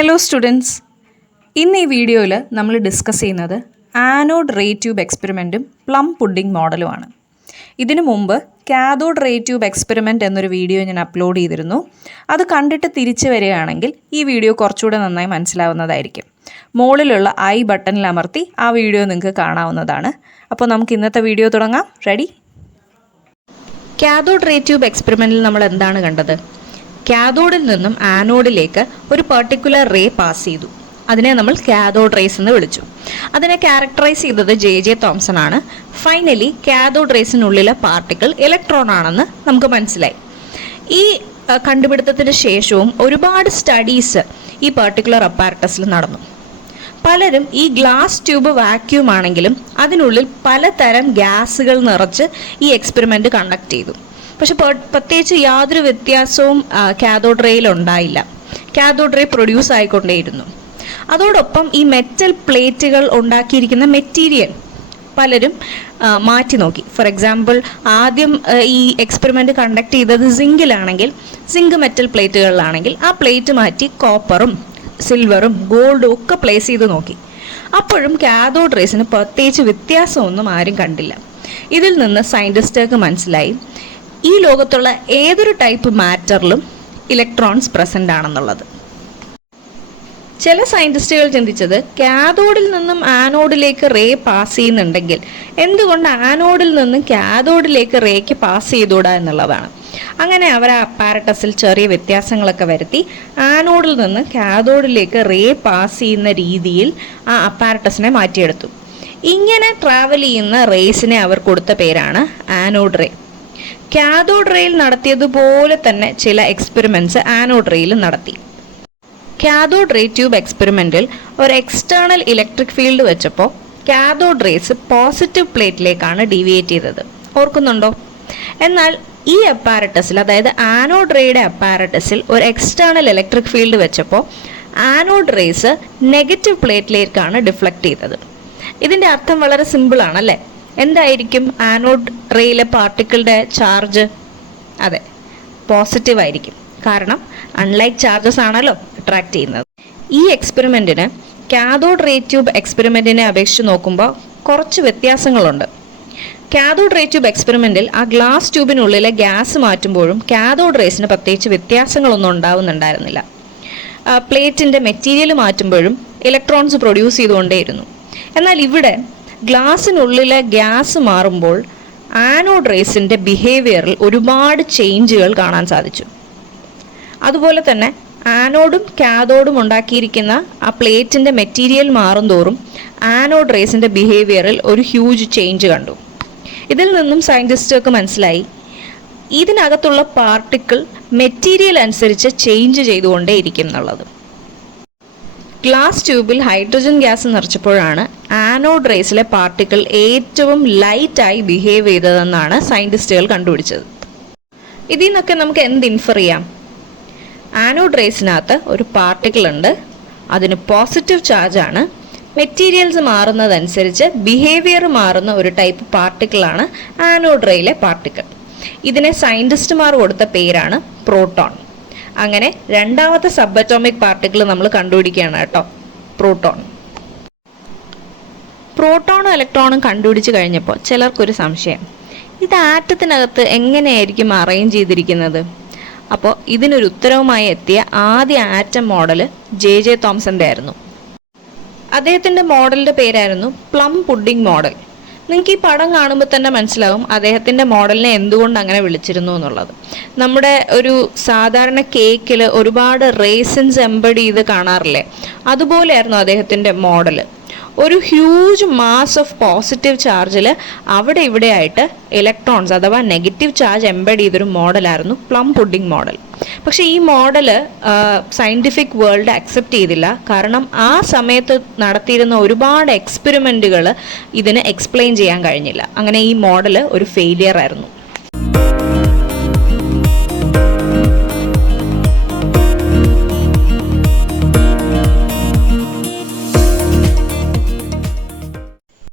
Hello students, ഇന്ന് ഈ വീഡിയോയിൽ നമ്മൾ ഡിസ്കസ് ചെയ്യുന്നത് ആനോഡ് റേ ട്യൂബ് എക്സ്പെരിമെൻറ്റും പ്ലം പുഡിംഗ് മോഡലുമാണ്. ഇതിനു മുമ്പ് കാഥോഡ് റേ ട്യൂബ് എക്സ്പെരിമെൻറ്റ് എന്നൊരു വീഡിയോ ഞാൻ അപ്ലോഡ് ചെയ്തിരുന്നു. അത് കണ്ടിട്ട് തിരിച്ചു വരികയാണെങ്കിൽ ഈ വീഡിയോ കുറച്ചുകൂടെ നന്നായി മനസ്സിലാവുന്നതായിരിക്കും. മുകളിലുള്ള ഐ ബട്ടണിൽ അമർത്തി ആ വീഡിയോ നിങ്ങൾക്ക് കാണാവുന്നതാണ്. അപ്പോൾ നമുക്ക് ഇന്നത്തെ വീഡിയോ തുടങ്ങാം. റെഡി? കാഥോഡ് റേ ട്യൂബ് എക്സ്പെരിമെൻറ്റിൽ നമ്മൾ എന്താണ് കണ്ടത്? കാഥോഡിൽ നിന്നും ആനോഡിലേക്ക് ഒരു പെർട്ടിക്കുലർ റേ പാസ് ചെയ്തു. അതിനെ നമ്മൾ കാഥോഡ് റേസ് എന്ന് വിളിച്ചു. അതിനെ ക്യാരക്ടറൈസ് ചെയ്തത് ജെ തോംസൺ ആണ്. ഫൈനലി കാഥോഡ് റേസിനുള്ളിലെ പാർട്ടിക്കിൾ ഇലക്ട്രോൺ ആണെന്ന് നമുക്ക് മനസ്സിലായി. ഈ കണ്ടുപിടുത്തത്തിന് ശേഷവും ഒരുപാട് സ്റ്റഡീസ് ഈ പെർട്ടിക്കുലർ അപ്പാരറ്റസിൽ നടന്നു. പലരും ഈ ഗ്ലാസ് ട്യൂബ് വാക്യൂം ആണെങ്കിലും അതിനുള്ളിൽ പലതരം ഗ്യാസുകൾ നിറച്ച് ഈ എക്സ്പെരിമെൻ്റ് കണ്ടക്ട് ചെയ്തു. പക്ഷെ പ്രത്യേകിച്ച് യാതൊരു വ്യത്യാസവും കാഥോഡ് റേയിൽ ഉണ്ടായില്ല. കാഥോഡ് റേ പ്രൊഡ്യൂസ് ആയിക്കൊണ്ടേയിരുന്നു. അതോടൊപ്പം ഈ മെറ്റൽ പ്ലേറ്റുകൾ ഉണ്ടാക്കിയിരിക്കുന്ന മെറ്റീരിയൽ പലരും മാറ്റി നോക്കി. ഫോർ എക്സാമ്പിൾ, ആദ്യം ഈ എക്സ്പെരിമെൻ്റ് കണ്ടക്ട് ചെയ്തത് സിങ്കിലാണെങ്കിൽ, സിങ്ക് മെറ്റൽ പ്ലേറ്റുകളിലാണെങ്കിൽ ആ പ്ലേറ്റ് മാറ്റി കോപ്പറും സിൽവറും ഗോൾഡും ഒക്കെ പ്ലേസ് ചെയ്ത് നോക്കി. അപ്പോഴും കാഥോഡ് റേസിന് പ്രത്യേകിച്ച് വ്യത്യാസമൊന്നും ആരും കണ്ടില്ല. ഇതിൽ നിന്ന് സയൻറ്റിസ്റ്റുകൾക്ക് മനസ്സിലായി ഈ ലോകത്തുള്ള ഏതൊരു ടൈപ്പ് മാറ്ററിലും ഇലക്ട്രോൺസ് പ്രസൻ്റ് ആണെന്നുള്ളത്. ചില സയൻറ്റിസ്റ്റുകൾ ചിന്തിച്ചത് കാഥോഡിൽ നിന്നും ആനോഡിലേക്ക് റേ പാസ് ചെയ്യുന്നുണ്ടെങ്കിൽ എന്തുകൊണ്ട് ആനോഡിൽ നിന്നും കാഥോഡിലേക്ക് റേക്ക് പാസ് ചെയ്തുകൂടാ എന്നുള്ളതാണ്. അങ്ങനെ അവർ ആ അപ്പാരറ്റസിൽ ചെറിയ വ്യത്യാസങ്ങളൊക്കെ വരുത്തി ആനോഡിൽ നിന്ന് കാഥോഡിലേക്ക് റേ പാസ് ചെയ്യുന്ന രീതിയിൽ ആ അപ്പാരറ്റസിനെ മാറ്റിയെടുത്തു. ഇങ്ങനെ ട്രാവൽ ചെയ്യുന്ന റേസിനെ അവർ കൊടുത്ത പേരാണ് ആനോഡ് റേ. കാഥോഡ് റേയിൽ നടത്തിയതുപോലെ തന്നെ ചില എക്സ്പെരിമെൻറ്റ്സ് ആനോഡ് റേയിലും നടത്തി. കാഥോഡ് റേ ട്യൂബ് എക്സ്പെരിമെൻറ്റിൽ ഒരു എക്സ്റ്റേണൽ ഇലക്ട്രിക് ഫീൽഡ് വെച്ചപ്പോൾ കാഥോഡ് റേസ് പോസിറ്റീവ് പ്ലേറ്റിലേക്കാണ് ഡീവിയേറ്റ് ചെയ്തത്. ഓർക്കുന്നുണ്ടോ? എന്നാൽ ഈ അപ്പാരറ്റസിൽ, അതായത് ആനോഡ് റേയുടെ അപ്പാരറ്റസിൽ ഒരു എക്സ്റ്റേണൽ ഇലക്ട്രിക് ഫീൽഡ് വെച്ചപ്പോൾ ആനോഡ് റേസ് നെഗറ്റീവ് പ്ലേറ്റിലേക്കാണ് ഡിഫ്ലക്റ്റ് ചെയ്തത്. ഇതിൻ്റെ അർത്ഥം വളരെ സിമ്പിളാണ് അല്ലേ? എന്തായിരിക്കും ആനോഡ് റേയിലെ പാർട്ടിക്കിളുടെ ചാർജ്? അതെ, പോസിറ്റീവ് ആയിരിക്കും. കാരണം അൺലൈക്ക് ചാർജസ് ആണല്ലോ അട്രാക്ട് ചെയ്യുന്നത്. ഈ എക്സ്പെരിമെൻറ്റിന് കാഥോഡ് റേ ട്യൂബ് എക്സ്പെരിമെൻറ്റിനെ അപേക്ഷിച്ച് നോക്കുമ്പോൾ കുറച്ച് വ്യത്യാസങ്ങളുണ്ട്. കാഥോഡ് റേ ട്യൂബ് എക്സ്പെരിമെൻറ്റിൽ ആ ഗ്ലാസ് ട്യൂബിനുള്ളിലെ ഗ്യാസ് മാറ്റുമ്പോഴും കാഥോഡ് റേസിന് പ്രത്യേകിച്ച് വ്യത്യാസങ്ങളൊന്നും ഉണ്ടാവുന്നുണ്ടായിരുന്നില്ല. പ്ലേറ്റിൻ്റെ മെറ്റീരിയൽ മാറ്റുമ്പോഴും ഇലക്ട്രോൺസ് പ്രൊഡ്യൂസ് ചെയ്തുകൊണ്ടേയിരുന്നു. എന്നാൽ ഇവിടെ ഗ്ലാസിനുള്ളിലെ ഗ്യാസ് മാറുമ്പോൾ ആനോഡ് റേസിൻ്റെ ബിഹേവിയറിൽ ഒരുപാട് ചേഞ്ചുകൾ കാണാൻ സാധിച്ചു. അതുപോലെ തന്നെ ആനോഡും കാഥോഡും ഉണ്ടാക്കിയിരിക്കുന്ന ആ പ്ലേറ്റിൻ്റെ മെറ്റീരിയൽ മാറും തോറും ആനോഡ് റേസിൻ്റെ ബിഹേവിയറിൽ ഒരു ഹ്യൂജ് ചേഞ്ച് കണ്ടു. ഇതിൽ നിന്നും സയൻറ്റിസ്റ്റുകൾക്ക് മനസ്സിലായി ഇതിനകത്തുള്ള പാർട്ടിക്കിൾ മെറ്റീരിയൽ അനുസരിച്ച് ചേഞ്ച് ചെയ്തുകൊണ്ടേയിരിക്കും എന്നുള്ളത്. ഗ്ലാസ് ട്യൂബിൽ ഹൈഡ്രജൻ ഗ്യാസ് നിറച്ചപ്പോഴാണ് ആനോഡ് റേസിലെ പാർട്ടിക്കിൾ ഏറ്റവും ലൈറ്റായി ബിഹേവ് ചെയ്തതെന്നാണ് സയൻറ്റിസ്റ്റുകൾ കണ്ടുപിടിച്ചത്. ഇതിൽ നിന്നൊക്കെ നമുക്ക് എന്ത് ഇൻഫർ ചെയ്യാം? ആനോഡ് റേസിനകത്ത് ഒരു പാർട്ടിക്കിൾ ഉണ്ട്, അതിന് പോസിറ്റീവ് ചാർജാണ്. മെറ്റീരിയൽസ് മാറുന്നതനുസരിച്ച് ബിഹേവിയർ മാറുന്ന ഒരു ടൈപ്പ് പാർട്ടിക്കിളാണ് ആനോഡ് റേയിലെ പാർട്ടിക്കിൾ. ഇതിനെ സയൻറ്റിസ്റ്റുമാർ കൊടുത്ത പേരാണ് പ്രോട്ടോൺ. അങ്ങനെ രണ്ടാമത്തെ സബ് അറ്റോമിക് പാർട്ടിക്കിൾ നമ്മൾ കണ്ടുപിടിക്കുകയാണ് കേട്ടോ, പ്രോട്ടോൺ. പ്രോട്ടോണും ഇലക്ട്രോണും കണ്ടുപിടിച്ച് കഴിഞ്ഞപ്പോൾ ചിലർക്കൊരു സംശയം, ഇത് ആറ്റത്തിനകത്ത് എങ്ങനെയായിരിക്കും അറേഞ്ച് ചെയ്തിരിക്കുന്നത്? അപ്പോൾ ഇതിനൊരു ഉത്തരവുമായി എത്തിയ ആദ്യ ആറ്റം മോഡൽ ജെ തോംസന്റെ ആയിരുന്നു. അദ്ദേഹത്തിൻ്റെ മോഡലിൻ്റെ പേരായിരുന്നു പ്ലം പുഡിംഗ് മോഡൽ. നിങ്ങൾക്ക് ഈ പടം കാണുമ്പോൾ തന്നെ മനസ്സിലാവും അദ്ദേഹത്തിൻ്റെ മോഡലിനെ എന്തുകൊണ്ട് അങ്ങനെ വിളിച്ചിരുന്നു എന്നുള്ളത്. നമ്മുടെ ഒരു സാധാരണ കേക്കിൽ ഒരുപാട് റേസിൻസ് എംബഡ് ചെയ്ത് കാണാറില്ലേ, അതുപോലെയായിരുന്നു അദ്ദേഹത്തിൻ്റെ മോഡൽ. ഒരു ഹ്യൂജ് മാസ് ഓഫ് പോസിറ്റീവ് ചാർജിൽ അവിടെ ഇവിടെയായിട്ട് ഇലക്ട്രോൺസ് അഥവാ നെഗറ്റീവ് ചാർജ് എംബഡ് ചെയ്തൊരു മോഡലായിരുന്നു പ്ലം പുഡിംഗ് മോഡൽ. പക്ഷേ ഈ മോഡൽ സയൻറ്റിഫിക് വേൾഡ് അക്സെപ്റ്റ് ചെയ്തില്ല. കാരണം ആ സമയത്ത് നടത്തിയിരുന്ന ഒരുപാട് എക്സ്പെരിമെൻറ്റുകൾ ഇതിന് എക്സ്പ്ലെയിൻ ചെയ്യാൻ കഴിഞ്ഞില്ല. അങ്ങനെ ഈ മോഡൽ ഒരു ഫെയിലിയർ ആയിരുന്നു.